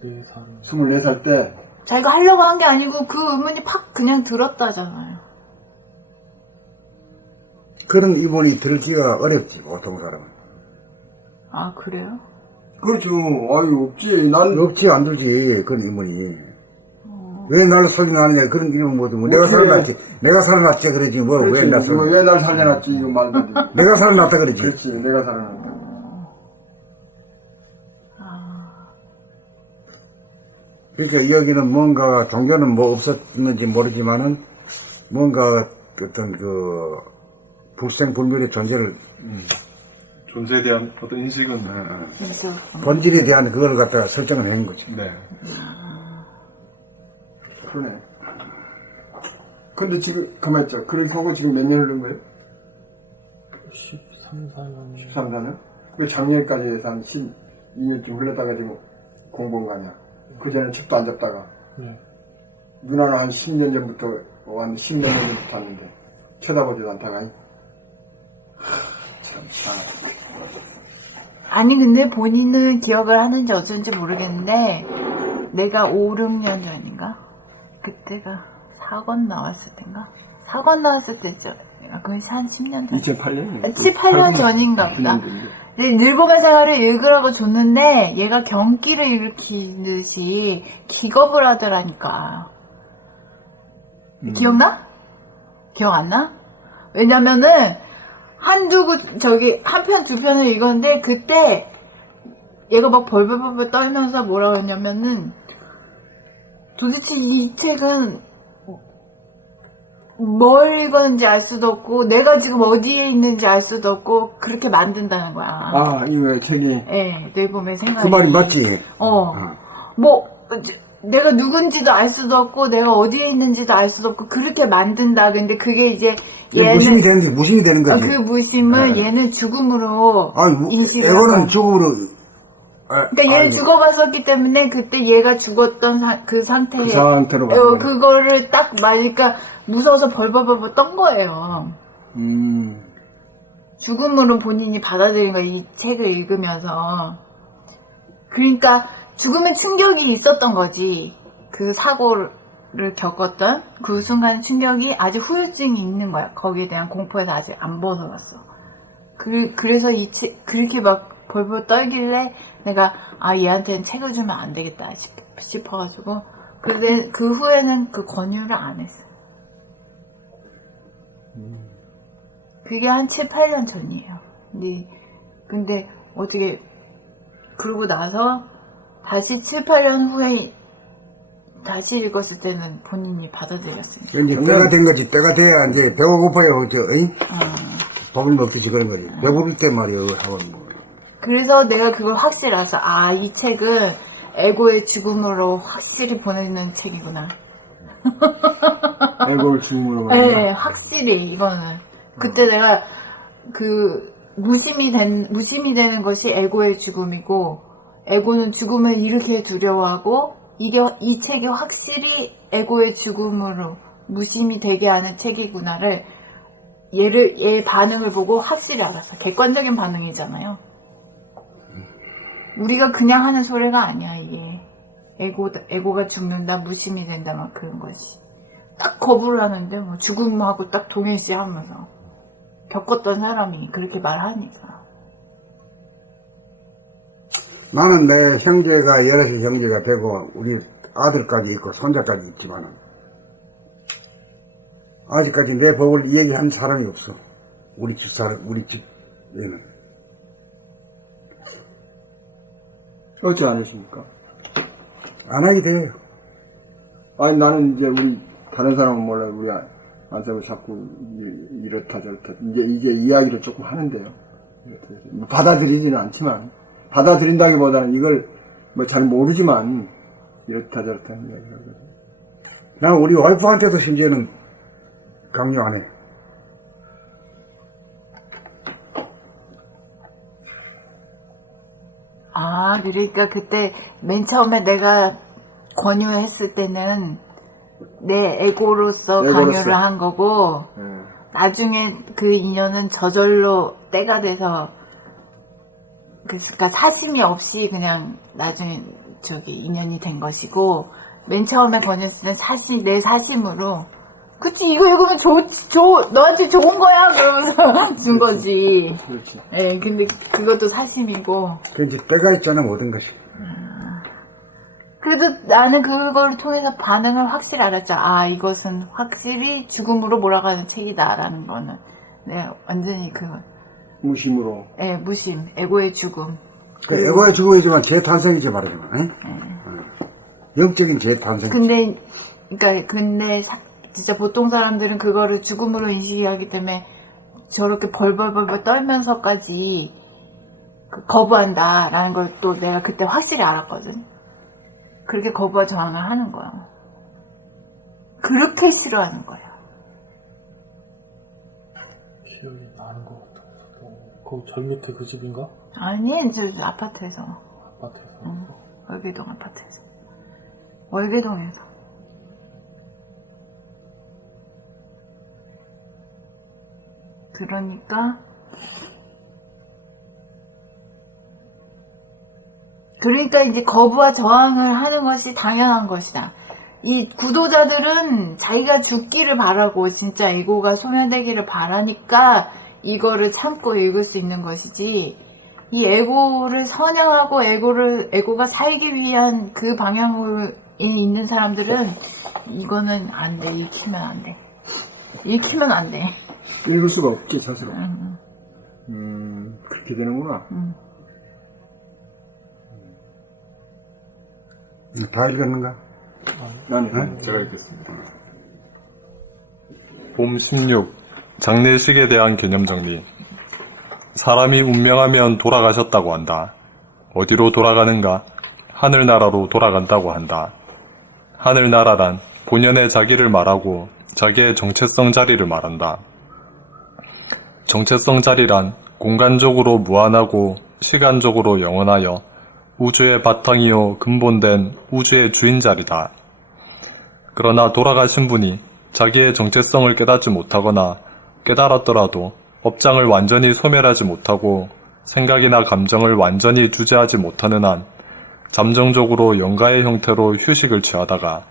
24살. 24살 때. 자기가 하려고 한 게 아니고 그 의문이 팍 그냥 들었다잖아요. 그런 이분이 들기가 어렵지, 보통 사람은. 아 그래요? 그렇죠. 아유 없지. 난 없지, 안 들지, 그런 이분이. 왜 날 살려놨냐, 그런 이름 못 하면 내가 살려놨지, 그러지, 왜 날 살려. 왜날 살려놨지 이거 말도 안 돼. 내가 살려놨다 그러지. 그렇지. 내가 살려놨다. 그러니까 여기는 뭔가, 종교는 뭐 없었는지 모르지만은, 뭔가 어떤 불생불멸의 존재를, 존재에 대한 어떤 인식은 그래서 본질에 대한 그걸 갖다가 설정을 한 거죠. 네. 그러네. 근데 지금 가만 있자. 그래서 하고 지금 몇 년 흐른 거예요? 13, 14년. 13, 14년? 그 작년까지 해서 한 12년쯤 흘렀다가 지금 공부한 거 아니야? 그 전에 책도 안 잡다가. 네. 누나는 한 10년 전부터 왔는데 10년 전부터 왔는데 쳐다보지도 않다가 참 아니 근데 본인은 기억을 하는지 어쩐지 모르겠는데 내가 5, 6년 전인가? 그때가 사건 나왔을 때인가? 사건 나왔을 때죠. 거의 한 10년 전. 2008년? 7, 8년 전인가 보다. 늙어간 생활을 읽으라고 줬는데 얘가 경기를 일으키듯이 기겁을 하더라니까. 기억나? 기억 안 나? 왜냐면은 한 편, 두 편을 읽었는데 그때 얘가 막 벌벌벌 떨면서 뭐라고 했냐면은 도대체 이 책은 뭘 읽었는지 알 수도 없고 내가 지금 어디에 있는지 알 수도 없고 그렇게 만든다는 거야. 이거 책이. 네, 뇌범의 생각이. 그 말이 맞지? 내가 누군지도 알 수도 없고 내가 어디에 있는지도 알 수도 없고 그렇게 만든다. 근데 그게 이제 얘는 무심이 되는 거지. 그 무심을 얘는 죽음으로 인식을 한 애고는 거야. 죽음으로. 그러니까 얘는 죽어봤었기 때문에 그때 얘가 죽었던 그 상태에 그 상태로 봤네. 그거를 딱 말니까 무서워서 벌벌벌 떤 거예요. 죽음으로 본인이 받아들인 거야, 이 책을 읽으면서. 그러니까 죽음의 충격이 있었던 거지. 그 사고를 겪었던 그 순간 충격이 아직 후유증이 있는 거야. 거기에 대한 공포에서 아직 안 벗어났어. 그래서 이 책 그렇게 막 벌벌 떨길래 내가 얘한테는 책을 주면 안 되겠다 싶어가지고 근데 그 후에는 그 권유를 안 했어. 그게 한 7, 8년 전이에요. 근데 어떻게 그러고 나서 다시 7, 8년 후에 다시 읽었을 때는 본인이 받아들였어요. 이제 때가 된 거지. 때가 돼야 이제 배가 고파요. 밥을 먹듯이 그런 거지. 배부를 때 말이요. 하고 뭐. 그래서 내가 그걸 확실히 알았어. 아, 이 책은 에고의 죽음으로 확실히 보내는 책이구나. 에고를 죽음으로 네, 확실히 이거는. 그때 내가 무심이 되는 것이 에고의 죽음이고, 에고는 죽음을 이렇게 두려워하고, 이 책이 확실히 에고의 죽음으로 무심이 되게 하는 책이구나를 얘 반응을 보고 확실히 알았어. 객관적인 반응이잖아요. 우리가 그냥 하는 소리가 아니야, 이게. 에고가 죽는다, 무심이 된다, 막 그런 거지. 딱 거부를 하는데, 뭐, 죽음하고 딱 동일시 하면서. 겪었던 사람이 그렇게 말하니까. 나는 내 형제가 여럿이 형제가 되고 우리 아들까지 있고 손자까지 있지만은 아직까지 내 법을 얘기한 사람이 없어. 우리 집에는. 어찌 않으십니까? 안 하게 돼요. 아니 나는 이제 우리 다른 사람은 몰라요. 우리 안세고 자꾸 이렇다 저렇다 이제 이야기를 조금 하는데요. 받아들이지는 않지만 받아들인다기보다는 이걸 뭐 잘 모르지만 이렇다 저렇다 이야기를 하거든요. 나는 우리 와이프한테도 심지어는 강요 안 해. 아, 그러니까 그때 맨 처음에 내가 권유했을 때는 내 에고로서 강요를 한 거고, 나중에 그 인연은 저절로 때가 돼서, 그러니까 사심이 없이 그냥 나중에 인연이 된 것이고, 맨 처음에 권유했을 땐 내 사심으로, 그치, 이거 읽으면 너한테 좋은 거야! 그러면서 준 거지. 그렇지. 예, 근데 그것도 사심이고. 그렇지, 때가 있잖아, 모든 것이. 그래도 나는 그걸 통해서 반응을 확실히 알았죠. 아, 이것은 확실히 죽음으로 몰아가는 책이다라는 거는. 네, 완전히 무심으로. 예, 무심, 에고의 죽음. 그 에고의 죽음이지만 재탄생이지 말이잖아. 영적인 재탄생. 근데 진짜 보통 사람들은 그거를 죽음으로 인식하기 때문에 저렇게 벌벌벌 떨면서까지 거부한다라는 걸 또 내가 그때 확실히 알았거든. 그렇게 거부와 저항을 하는 거야. 그렇게 싫어하는 거야. 기억이 나는 것 같아. 거기 절 밑에 그 집인가? 아니, 저 아파트에서. 아파트에서. 응. 월계동 아파트에서. 월계동에서. 그러니까 이제 거부와 저항을 하는 것이 당연한 것이다. 이 구도자들은 자기가 죽기를 바라고 진짜 에고가 소멸되기를 바라니까 이거를 참고 읽을 수 있는 것이지, 이 에고를 선양하고 에고가 살기 위한 그 방향에 있는 사람들은 이거는 안 돼. 읽히면 안 돼. 읽히면 안 돼. 읽을 수가 없지 스스로. 그렇게 되는구나. 다 읽었는가? 나는 제가 읽겠습니다. 봄 16. 장례식에 대한 개념 정리. 사람이 운명하면 돌아가셨다고 한다. 어디로 돌아가는가? 하늘나라로 돌아간다고 한다. 하늘나라란 본연의 자기를 말하고 자기의 정체성 자리를 말한다. 정체성 자리란 공간적으로 무한하고 시간적으로 영원하여 우주의 바탕이요 근본된 우주의 주인 자리다. 그러나 돌아가신 분이 자기의 정체성을 깨닫지 못하거나 깨달았더라도 업장을 완전히 소멸하지 못하고 생각이나 감정을 완전히 주체하지 못하는 한 잠정적으로 영가의 형태로 휴식을 취하다가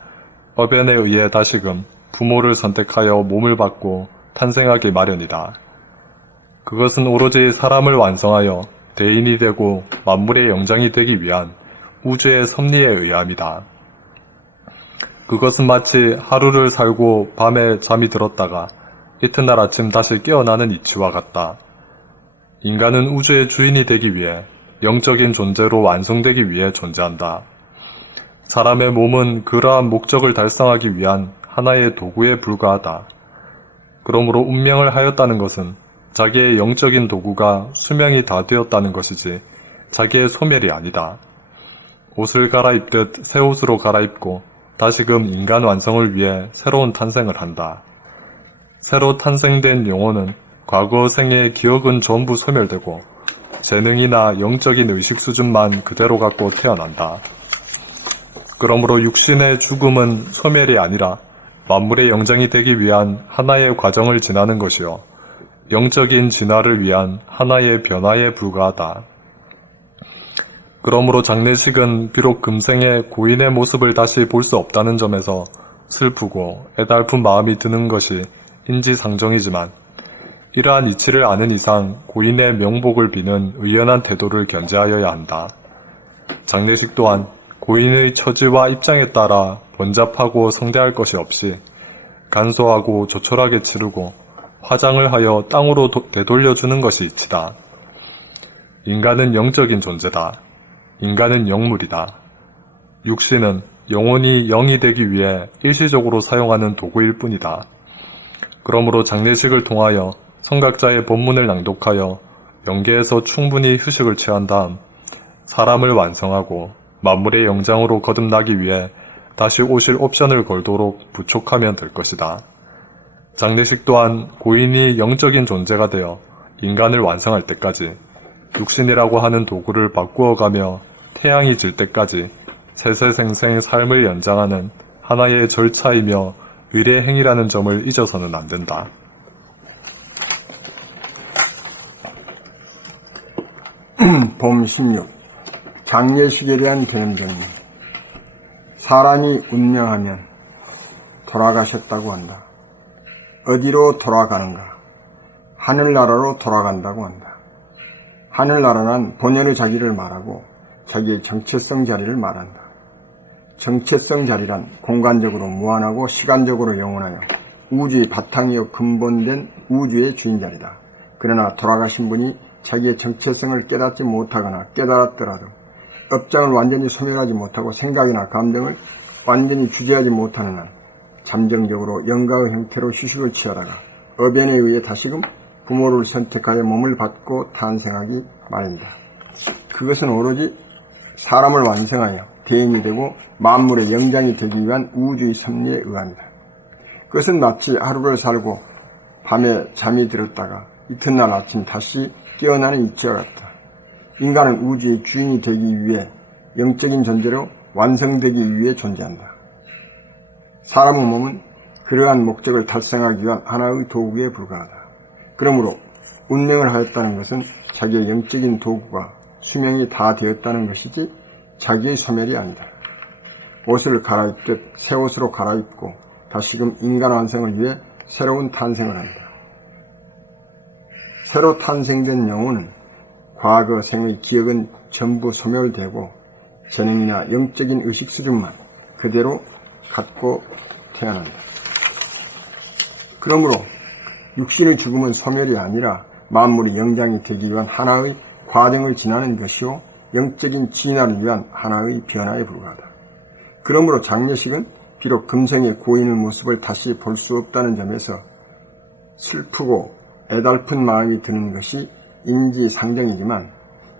어변에 의해 다시금 부모를 선택하여 몸을 받고 탄생하기 마련이다. 그것은 오로지 사람을 완성하여 대인이 되고 만물의 영장이 되기 위한 우주의 섭리에 의함이다. 그것은 마치 하루를 살고 밤에 잠이 들었다가 이튿날 아침 다시 깨어나는 이치와 같다. 인간은 우주의 주인이 되기 위해 영적인 존재로 완성되기 위해 존재한다. 사람의 몸은 그러한 목적을 달성하기 위한 하나의 도구에 불과하다. 그러므로 운명을 하였다는 것은 자기의 영적인 도구가 수명이 다 되었다는 것이지 자기의 소멸이 아니다. 옷을 갈아입듯 새 옷으로 갈아입고 다시금 인간 완성을 위해 새로운 탄생을 한다. 새로 탄생된 영혼은 과거 생의 기억은 전부 소멸되고 재능이나 영적인 의식 수준만 그대로 갖고 태어난다. 그러므로 육신의 죽음은 소멸이 아니라 만물의 영장이 되기 위한 하나의 과정을 지나는 것이요 영적인 진화를 위한 하나의 변화에 불과하다. 그러므로 장례식은 비록 금생에 고인의 모습을 다시 볼 수 없다는 점에서 슬프고 애달픈 마음이 드는 것이 인지상정이지만 이러한 이치를 아는 이상 고인의 명복을 비는 의연한 태도를 견제하여야 한다. 장례식 또한 고인의 처지와 입장에 따라 번잡하고 성대할 것이 없이 간소하고 조촐하게 치르고 화장을 하여 땅으로 되돌려주는 것이 이치다. 인간은 영적인 존재다. 인간은 영물이다. 육신은 영혼이 영이 되기 위해 일시적으로 사용하는 도구일 뿐이다. 그러므로 장례식을 통하여 성각자의 본문을 낭독하여 영계에서 충분히 휴식을 취한 다음 사람을 완성하고 만물의 영장으로 거듭나기 위해 다시 오실 옵션을 걸도록 부촉하면 될 것이다. 장례식 또한 고인이 영적인 존재가 되어 인간을 완성할 때까지 육신이라고 하는 도구를 바꾸어가며 태양이 질 때까지 세세생생 삶을 연장하는 하나의 절차이며 의례 행위라는 점을 잊어서는 안 된다. 봄 16. 장례식에 대한 개념 정리. 사람이 운명하면 돌아가셨다고 한다. 어디로 돌아가는가? 하늘나라로 돌아간다고 한다. 하늘나라는 본연의 자기를 말하고 자기의 정체성 자리를 말한다. 정체성 자리란 공간적으로 무한하고 시간적으로 영원하여 우주의 바탕이요 근본된 우주의 주인 자리다. 그러나 돌아가신 분이 자기의 정체성을 깨닫지 못하거나 깨달았더라도 업장을 완전히 소멸하지 못하고 생각이나 감정을 완전히 주재하지 못하는 한 잠정적으로 영가의 형태로 휴식을 취하다가 어변에 의해 다시금 부모를 선택하여 몸을 받고 탄생하기 마련이다. 그것은 오로지 사람을 완성하여 대인이 되고 만물의 영장이 되기 위한 우주의 섭리에 의합니다. 그것은 마치 하루를 살고 밤에 잠이 들었다가 이튿날 아침 다시 깨어나는 이치와 같다. 인간은 우주의 주인이 되기 위해 영적인 존재로 완성되기 위해 존재한다. 사람의 몸은 그러한 목적을 달성하기 위한 하나의 도구에 불과하다. 그러므로 운명을 하였다는 것은 자기의 영적인 도구가 수명이 다 되었다는 것이지 자기의 소멸이 아니다. 옷을 갈아입듯 새 옷으로 갈아입고 다시금 인간 완성을 위해 새로운 탄생을 한다. 새로 탄생된 영혼은 과거 생의 기억은 전부 소멸되고 재능이나 영적인 의식 수준만 그대로 갖고 태어난다. 그러므로 육신의 죽음은 소멸이 아니라 만물의 영장이 되기 위한 하나의 과정을 지나는 것이요 영적인 진화를 위한 하나의 변화에 불과하다. 그러므로 장례식은 비록 금생의 고인의 모습을 다시 볼 수 없다는 점에서 슬프고 애달픈 마음이 드는 것이 인지상정이지만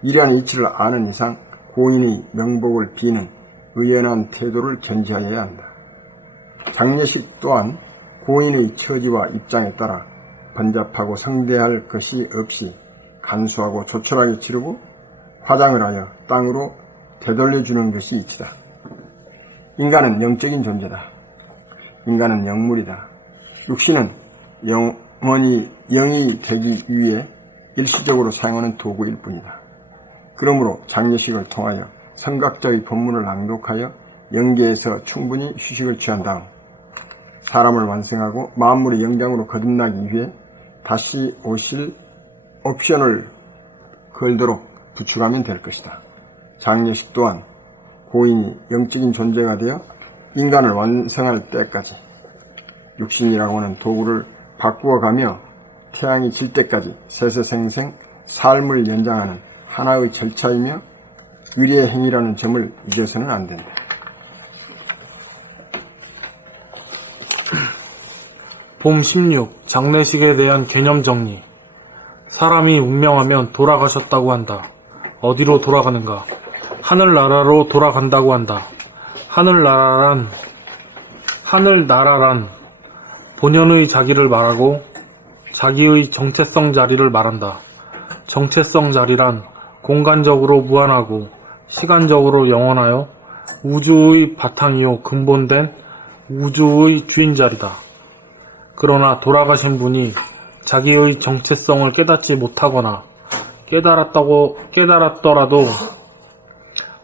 이러한 이치를 아는 이상 고인의 명복을 비는 의연한 태도를 견지하여야 한다. 장례식 또한 고인의 처지와 입장에 따라 번잡하고 성대할 것이 없이 간소하고 조촐하게 치르고 화장을 하여 땅으로 되돌려주는 것이 이치다. 인간은 영적인 존재다. 인간은 영물이다. 육신은 영원히 영이 되기 위해 일시적으로 사용하는 도구일 뿐이다. 그러므로 장례식을 통하여 성각자의 본문을 낭독하여 영계에서 충분히 휴식을 취한 다음 사람을 완성하고 만물의 영장으로 거듭나기 위해 다시 오실 옵션을 걸도록 부축하면 될 것이다. 장례식 또한 고인이 영적인 존재가 되어 인간을 완성할 때까지 육신이라고 하는 도구를 바꾸어가며 태양이 질 때까지 세세생생 삶을 연장하는 하나의 절차이며 의례의 행위라는 점을 잊어서는 안 된다. 봄 16. 장례식에 대한 개념 정리. 사람이 운명하면 돌아가셨다고 한다. 어디로 돌아가는가? 하늘나라로 돌아간다고 한다. 하늘나라란 본연의 자기를 말하고 자기의 정체성 자리를 말한다. 정체성 자리란 공간적으로 무한하고 시간적으로 영원하여 우주의 바탕이요 근본된 우주의 주인 자리다. 그러나 돌아가신 분이 자기의 정체성을 깨닫지 못하거나 깨달았더라도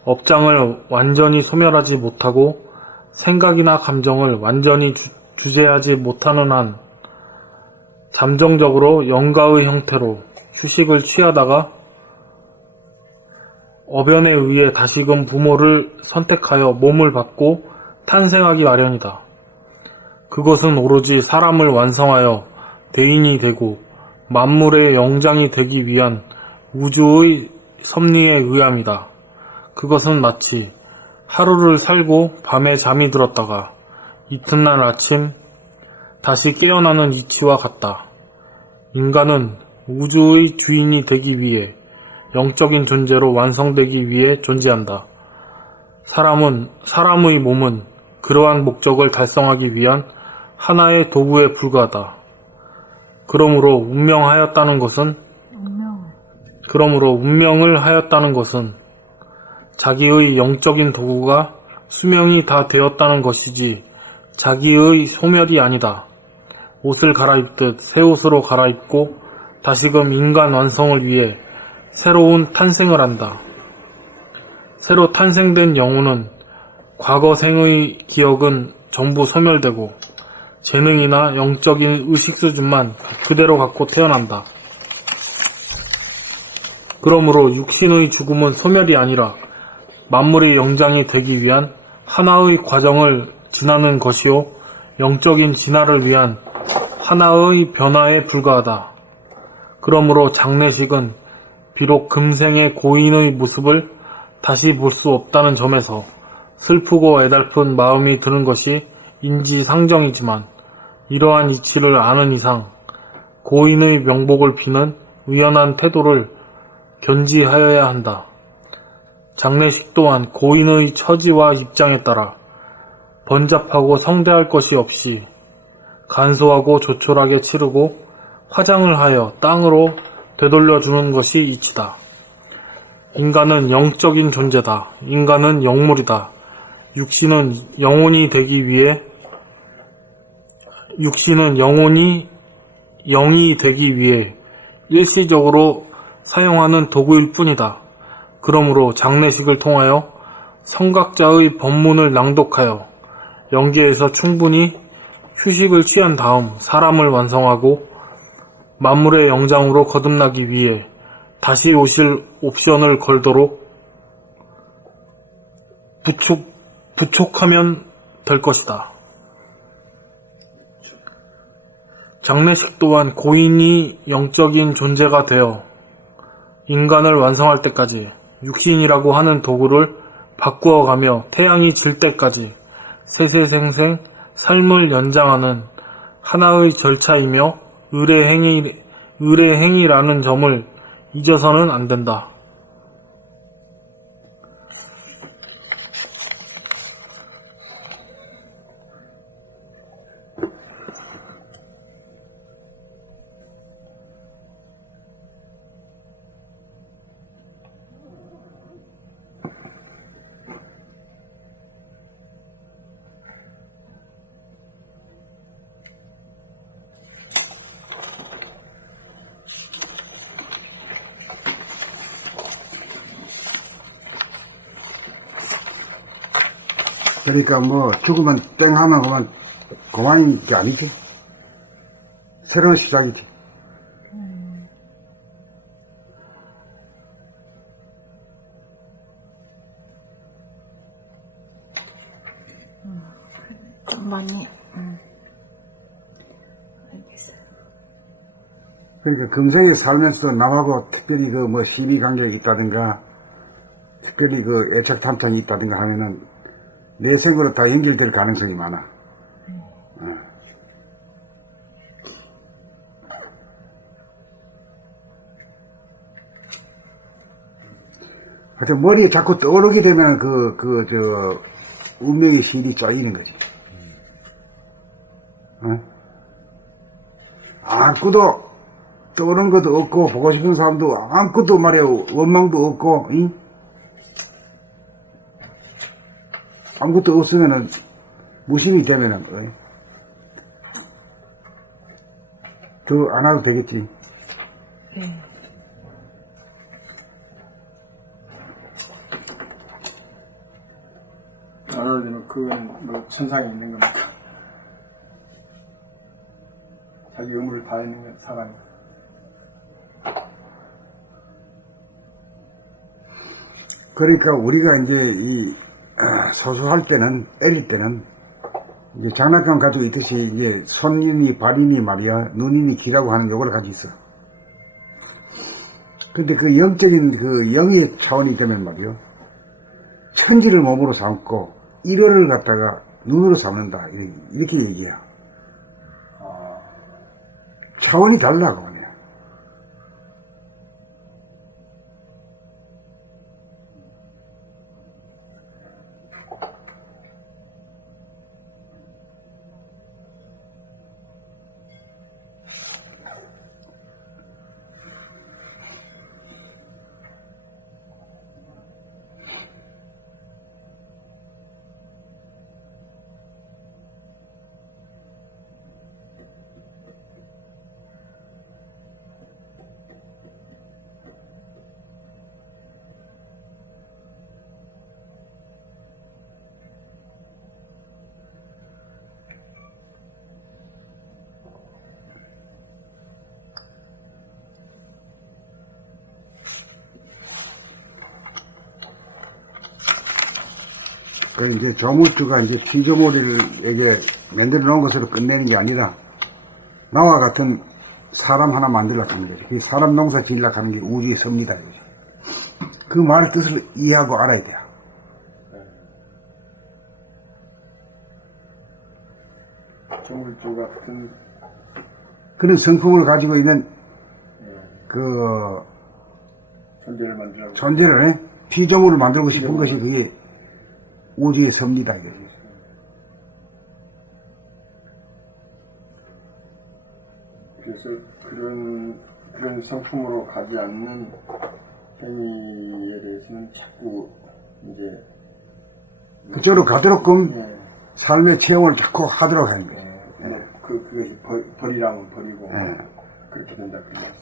업장을 완전히 소멸하지 못하고 생각이나 감정을 완전히 주제하지 못하는 한 잠정적으로 영가의 형태로 휴식을 취하다가 어변에 의해 다시금 부모를 선택하여 몸을 받고 탄생하기 마련이다. 그것은 오로지 사람을 완성하여 대인이 되고 만물의 영장이 되기 위한 우주의 섭리에 의함이다. 그것은 마치 하루를 살고 밤에 잠이 들었다가 이튿날 아침 다시 깨어나는 이치와 같다. 인간은 우주의 주인이 되기 위해 영적인 존재로 완성되기 위해 존재한다. 사람의 몸은 그러한 목적을 달성하기 위한 하나의 도구에 불과하다. 그러므로 운명을 하였다는 것은 자기의 영적인 도구가 수명이 다 되었다는 것이지 자기의 소멸이 아니다. 옷을 갈아입듯 새 옷으로 갈아입고 다시금 인간 완성을 위해 새로운 탄생을 한다. 새로 탄생된 영혼은 과거 생의 기억은 전부 소멸되고 재능이나 영적인 의식 수준만 그대로 갖고 태어난다. 그러므로 육신의 죽음은 소멸이 아니라 만물의 영장이 되기 위한 하나의 과정을 지나는 것이요 영적인 진화를 위한 하나의 변화에 불과하다. 그러므로 장례식은 비록 금생의 고인의 모습을 다시 볼 수 없다는 점에서 슬프고 애달픈 마음이 드는 것이 인지상정이지만 이러한 이치를 아는 이상 고인의 명복을 비는 의연한 태도를 견지하여야 한다. 장례식 또한 고인의 처지와 입장에 따라 번잡하고 성대할 것이 없이 간소하고 조촐하게 치르고 화장을 하여 땅으로 되돌려주는 것이 이치다. 인간은 영적인 존재다. 인간은 영물이다. 육신은 영이 되기 위해 일시적으로 사용하는 도구일 뿐이다. 그러므로 장례식을 통하여 성각자의 법문을 낭독하여 영계에서 충분히 휴식을 취한 다음 사람을 완성하고 만물의 영장으로 거듭나기 위해 다시 오실 옵션을 걸도록 부촉하면 될 것이다. 장례식 또한 고인이 영적인 존재가 되어 인간을 완성할 때까지 육신이라고 하는 도구를 바꾸어가며 태양이 질 때까지 세세생생 삶을 연장하는 하나의 절차이며 의례행위라는 점을 잊어서는 안 된다. 그러니까 뭐 죽으면 땡 하면 그만인 게 아니지. 새로운 시작이지. 좀 많이 알겠어요. 그러니까 금생에 살면서도 남하고 특별히 그 뭐 심의 관계가 있다든가 특별히 그 애착 탐정이 있다든가 하면은 내 생으로 다 연결될 가능성이 많아. 하여튼 머리에 자꾸 떠오르게 되면 운명의 실이 짜이는 거지. 어? 아무것도 떠오르는 것도 없고, 보고 싶은 사람도 아무것도 말이야, 원망도 없고, 응? 아무것도 없으면은, 무심이 되면은, 더 안 와도 되겠지. 네. 안 와도 되면 그건 뭐 천상에 있는 겁니까? 자기 의무를 다하는 건 사람. 그러니까 우리가 이제 소소할 때는, 어릴 때는, 이제 장난감 가지고 있듯이, 이게 손이니 발이니 말이야, 눈이니 귀라고 하는 요걸 가지고 있어. 근데 그 영적인 그 영의 차원이 되면 말이요, 천지를 몸으로 삼고, 일어를 갖다가 눈으로 삼는다. 이렇게 얘기야. 차원이 달라고 그냥. 그 이제 조물주가 이제 피조물을 이게 만들어 놓은 것으로 끝내는 게 아니라 나와 같은 사람 하나 만들려고 하는 거죠. 그 사람 농사 지으려고 하는 게 우주의 섭니다. 그 말 뜻을 이해하고 알아야 돼요. 조물주 같은 그런 성품을 가지고 있는 그 존재를 만들라고. 존재를 피조물을 만들고 싶은 것이 그게 우주의 섭니다. 그래서 그런 성품으로 가지 않는 행위에 대해서는 자꾸 이제 그쪽으로 가도록끔 네. 삶의 체험을 자꾸 하도록 하는 거예요. 그것이 버리라면 버리고 네. 그렇게 된다 그런 말씀.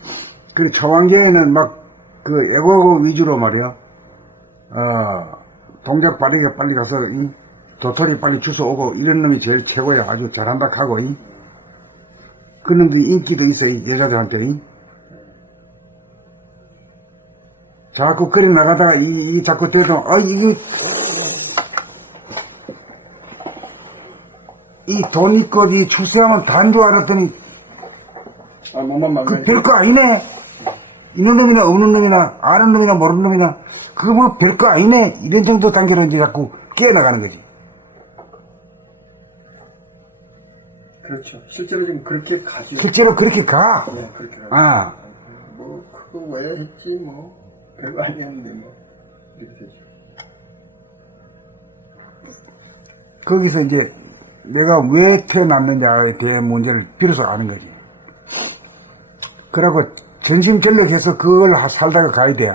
그리고 초반기에는 막 그 에고 위주로 말이야. 동작 빠르게 빨리 가서 도토리 빨리 주워오고 이런 놈이 제일 최고야. 아주 잘한다 하고 그런 놈도 인기도 있어 여자들한테. 자꾸 그래 나가다가 이 자꾸 대도 이게 이 돈 있고 이 출세하면 다인 줄 알았더니 몸만 망가지고. 별거 아니네. 있는 놈이나 없는 놈이나 아는 놈이나 모르는 놈이나 그거 뭐 별거 아니네. 이런 정도 단계로 이제 자꾸 깨어나가는 거지. 그렇죠. 실제로 지금 그렇게 가죠. 실제로 그렇게 가. 네, 그렇게 가죠. 아, 뭐 그거 왜 했지 뭐 별거 아니었는데 뭐 이렇게 되죠. 거기서 이제 내가 왜 태어났느냐에 대한 문제를 비로소 아는 거지. 그러고 전심전력해서 그걸 살다가 가야 돼.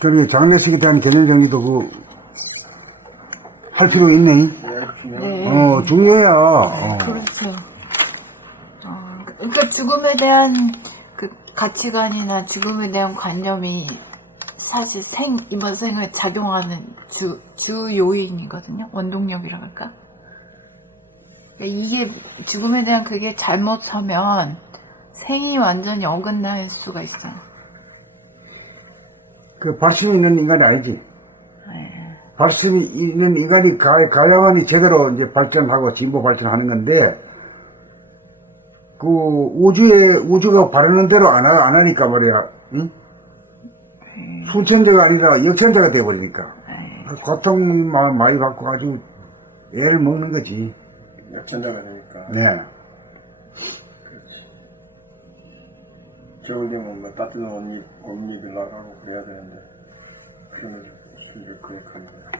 그리고 장례식에 대한 개념 정리도 할 필요 있네. 네. 중요해요. 그렇죠. 그러니까 죽음에 대한 그 가치관이나 죽음에 대한 관념이 사실 이번 생에 작용하는 주 요인이거든요. 원동력이라고 할까? 그러니까 이게 죽음에 대한 그게 잘못 서면 생이 완전히 어긋날 수가 있어요. 그 발심이 있는 인간이 아니지. 네. 발심이 있는 인간이 가야만이 제대로 이제 발전하고 진보 발전하는 건데, 그 우주가 바라는 대로 안 하니까 말이야, 응? 수천자가 아니라 역천자가 돼버리니까. 고통 많이 받고 아주 애를 먹는 거지. 역천자가 되니까. 네. 겨울 되면 뭐 따뜻한 옷입을 나가고 그래야 되는데, 그러면 술을 그 역할입니다.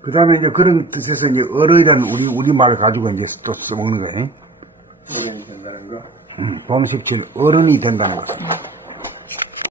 그 다음에 이제 그런 뜻에서 이제 어른이라는 우리 말을 가지고 이제 또 써먹는 거예요. 어른이 된다는 거. 봄17 어른이 된다는 거.